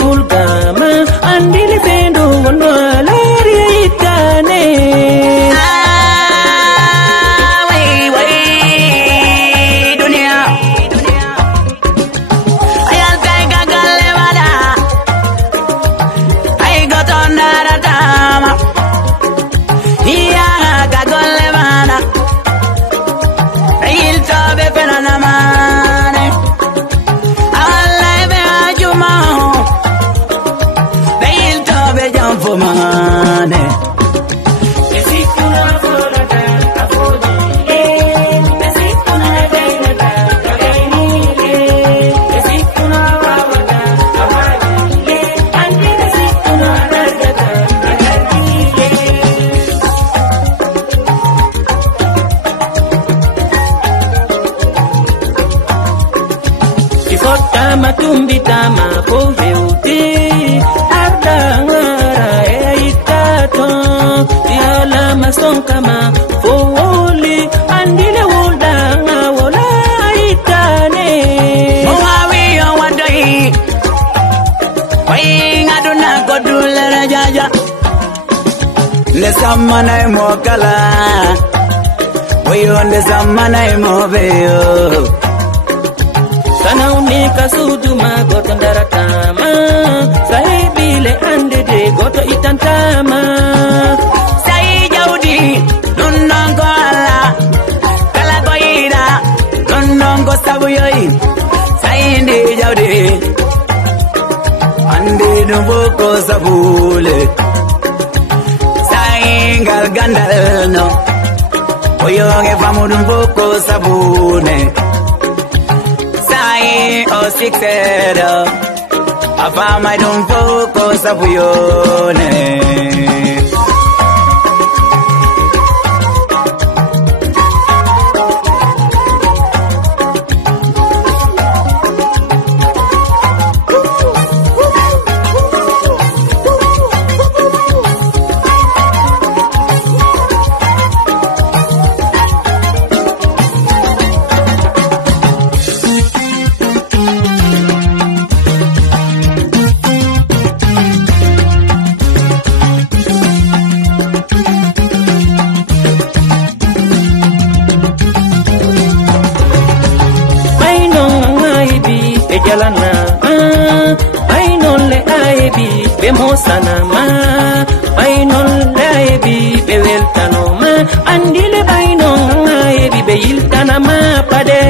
bulgama andili fendo wono lari itane dunia ayal tay gagalle wala ay gotondara dama iya gagalle wala ayil tobe fenana mane Allah be ajuma ayil tobe jamfo mane Tama tumbi tama poveuti arda ngara itato yala mason kama fowoli andile wulda ngawola itane Mwawi wadai wai ngaduna godula rajaja le samana mokala wayo le samana mobeyo Sana unika suduma goto ndaratama Sahibile ande de goto itantama Sai jaudi nunongo ala Kala goira nunongo sabuyoi Sai ndi jaudi Ande numboko sabule Sai ngal gandal no Oyonge famu numboko sabune O sixero Apa mai dum poco sabuyone Jalana ainol le aibi be mosana ma ainol le aibi be weltano ma andile ainol aibi be yiltana ma pade